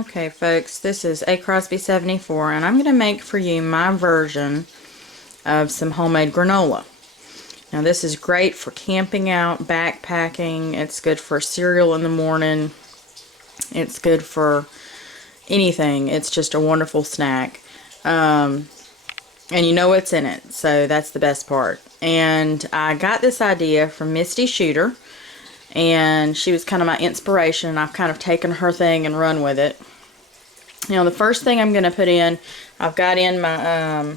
Okay, folks, this is A Crosby 74, and I'm going to make for you my version of some homemade granola. Now, this is great for camping out, backpacking. It's good for cereal in the morning. It's good for anything. It's just a wonderful snack. And you know what's in it, so that's the best part. And I got this idea from Misty Shooter, and she was kind of my inspiration, and I've kind of taken her thing and run with it. Now, the first thing I'm going to put in, I've got in my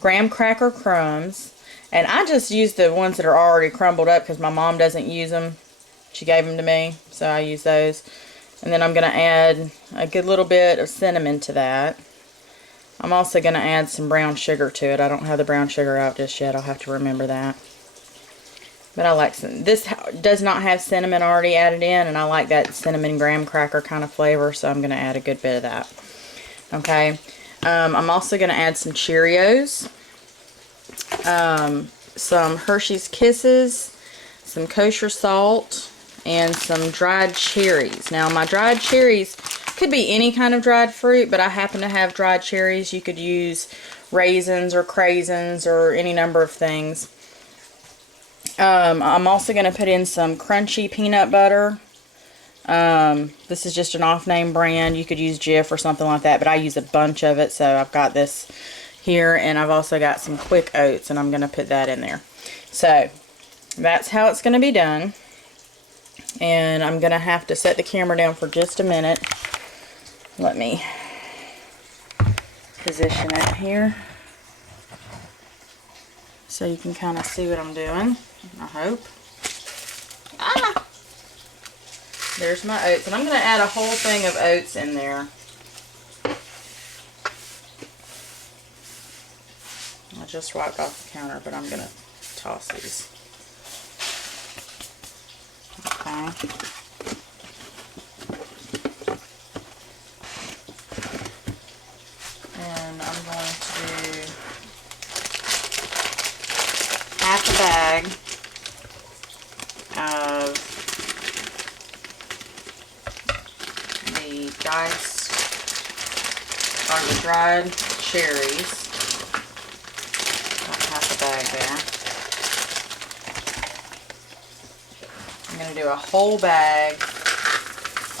graham cracker crumbs, and I just use the ones that are already crumbled up because my mom doesn't use them. She gave them to me, so I use those. And then I'm going to add a good little bit of cinnamon to that. I'm also going to add some brown sugar to it. I don't have the brown sugar out just yet. I'll have to remember that. But I like this does not have cinnamon already added in, and I like that cinnamon graham cracker kind of flavor, so I'm going to add a good bit of that. Okay. I'm also going to add some Cheerios, some Hershey's Kisses, some kosher salt, and some dried cherries. Now, my dried cherries could be any kind of dried fruit, but I happen to have dried cherries. You could use raisins or craisins or any number of things. I'm also going to put in some crunchy peanut butter. This is just an off-name brand. You could use Jif or something like that, but I use a bunch of it, so I've got this here, and I've also got some quick oats, and I'm going to put that in there. So, that's how it's going to be done. And I'm going to have to set the camera down for just a minute. Let me position it here so you can kind of see what I'm doing, I hope. Ah! There's my oats, and I'm going to add a whole thing of oats in there. I just wiped off the counter, but I'm going to toss these. Okay. And I'm going to do half a bag of the diced or the dried cherries. About half a bag there. I'm going to do a whole bag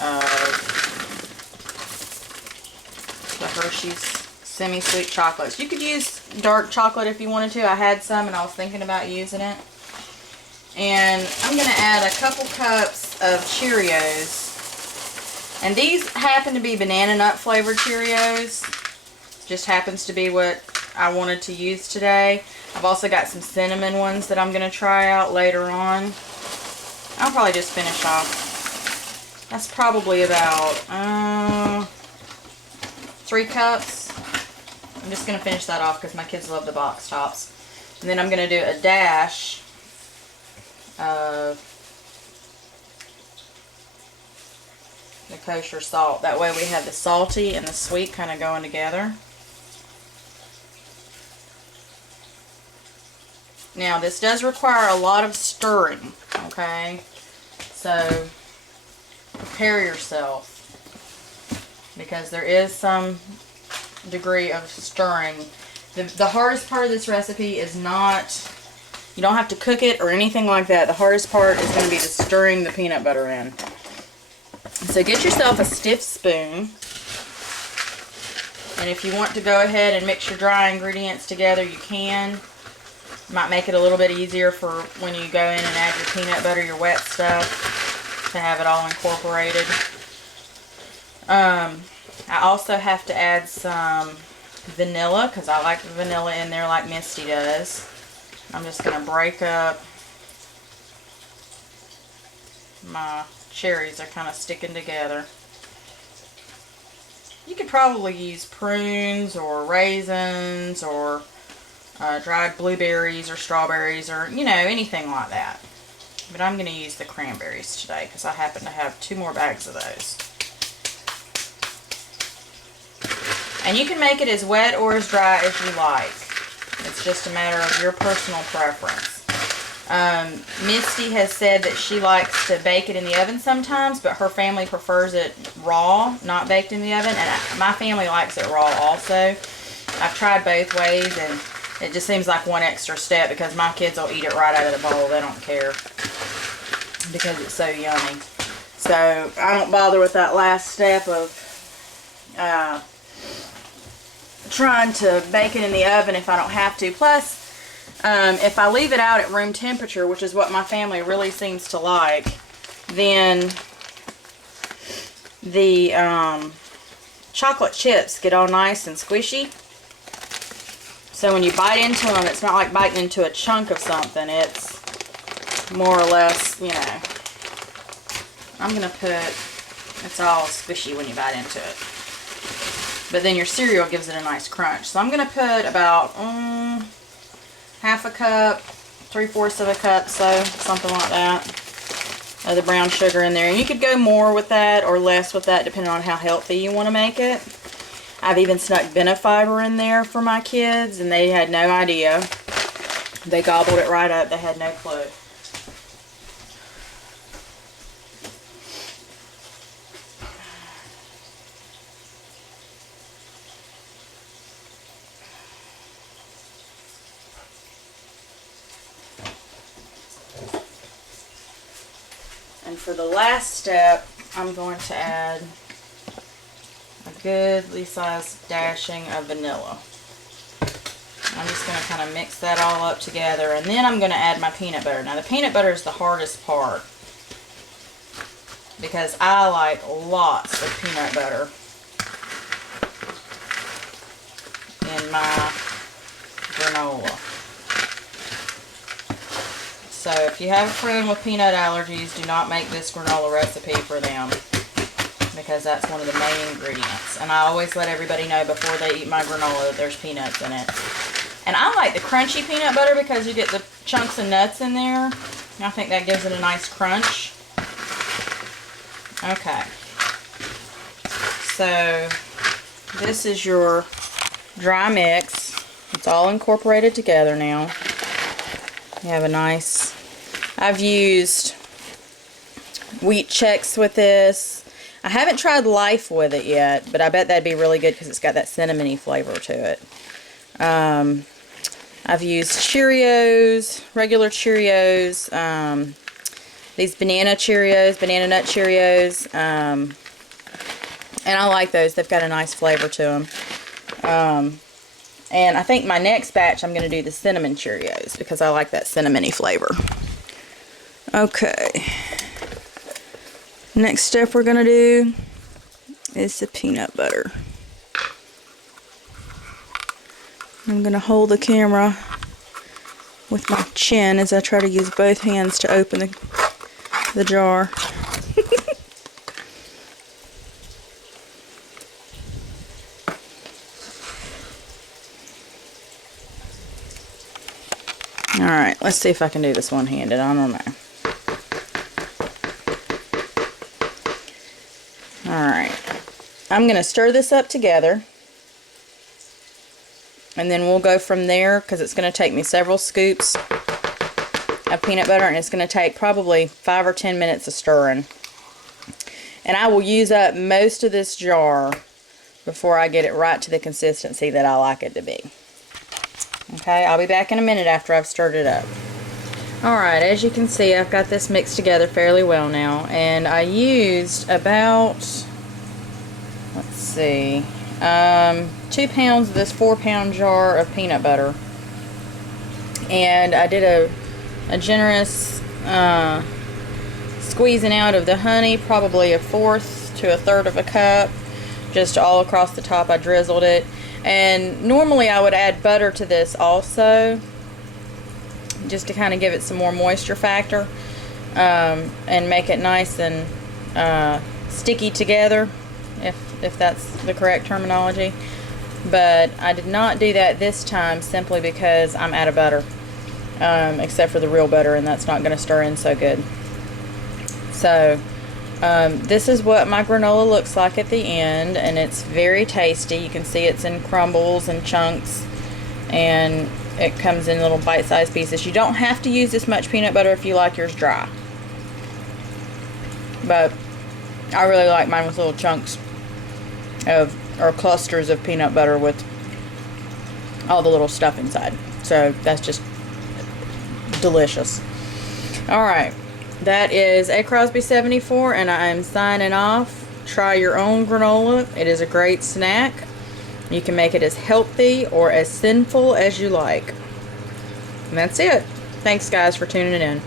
of the Hershey's semi-sweet chocolates. You could use dark chocolate if you wanted to. I had some and I was thinking about using it. And I'm going to add a couple cups of Cheerios. And these happen to be banana nut flavored Cheerios. Just happens to be what I wanted to use today. I've also got some cinnamon ones that I'm going to try out later on. I'll probably just finish off. That's probably about 3 cups. I'm just going to finish that off because my kids love the box tops. And then I'm going to do a dash of the kosher salt. That way we have the salty and the sweet kind of going together. Now, this does require a lot of stirring, okay? So, prepare yourself, because there is some degree of stirring. The hardest part of this recipe is not, you don't have to cook it or anything like that. The hardest part is going to be the stirring the peanut butter in. So, get yourself a stiff spoon. And if you want to go ahead and mix your dry ingredients together, you can. Might make it a little bit easier for when you go in and add your peanut butter, your wet stuff, to have it all incorporated. I also have to add some vanilla, because I like the vanilla in there like Misty does. I'm just going to break up my cherries. They're kind of sticking together. You could probably use prunes or raisins or dried blueberries or strawberries or, you know, anything like that. But I'm going to use the cranberries today because I happen to have 2 more bags of those. And you can make it as wet or as dry as you like. It's just a matter of your personal preference. Misty has said that she likes to bake it in the oven sometimes, but her family prefers it raw, not baked in the oven, and my family likes it raw also. I've tried both ways, and it just seems like one extra step because my kids will eat it right out of the bowl. They don't care because it's so yummy. So I don't bother with that last step of trying to bake it in the oven if I don't have to. Plus, if I leave it out at room temperature, which is what my family really seems to like, then the chocolate chips get all nice and squishy. So when you bite into them, it's not like biting into a chunk of something. It's more or less, you know, I'm going to put, it's all squishy when you bite into it. But then your cereal gives it a nice crunch. So I'm going to put about half a cup, 3/4 of a cup, so something like that, of the brown sugar in there. And you could go more with that or less with that depending on how healthy you want to make it. I've even snuck benefiber in there for my kids, and they had no idea. They gobbled it right up. They had no clue. And for the last step, I'm going to add a goodly sized dashing of vanilla. I'm just going to kind of mix that all up together, and then I'm going to add my peanut butter. Now the peanut butter is the hardest part because I like lots of peanut butter in my granola. So if you have a friend with peanut allergies, do not make this granola recipe for them, because that's one of the main ingredients. And I always let everybody know before they eat my granola that there's peanuts in it. And I like the crunchy peanut butter because you get the chunks of nuts in there. I think that gives it a nice crunch. Okay. So this is your dry mix. It's all incorporated together now. You have a nice, I've used wheat Chex with this. I haven't tried Life with it yet, but I bet that'd be really good because it's got that cinnamony flavor to it. I've used Cheerios, regular Cheerios, these banana nut Cheerios, and I like those. They've got a nice flavor to them. And I think my next batch I'm going to do the cinnamon Cheerios because I like that cinnamony flavor. Okay. Next step we're going to do is the peanut butter. I'm going to hold the camera with my chin as I try to use both hands to open the jar. Alright, let's see if I can do this one-handed. I don't know. Alright. I'm going to stir this up together. And then we'll go from there because it's going to take me several scoops of peanut butter. And it's going to take probably 5 or 10 minutes of stirring. And I will use up most of this jar before I get it right to the consistency that I like it to be. Okay, I'll be back in a minute after I've stirred it up. Alright, as you can see, I've got this mixed together fairly well now. And I used about, let's see, 2 pounds of this 4-pound jar of peanut butter. And I did a generous squeezing out of the honey, probably 1/4 to 1/3 of a cup. Just all across the top I drizzled it. And normally I would add butter to this also, just to kind of give it some more moisture factor, and make it nice and sticky together, if that's the correct terminology. But I did not do that this time simply because I'm out of butter, except for the real butter, and that's not going to stir in so good. So this is what my granola looks like at the end, and it's very tasty. You can see it's in crumbles and chunks, and it comes in little bite-sized pieces. You don't have to use this much peanut butter if you like yours dry, but I really like mine with little chunks of, or clusters of peanut butter with all the little stuff inside. So that's just delicious. Alright, that is A. Crosby 74, and I am signing off. Try your own granola. It is a great snack. You can make it as healthy or as sinful as you like. And that's it. Thanks guys for tuning in.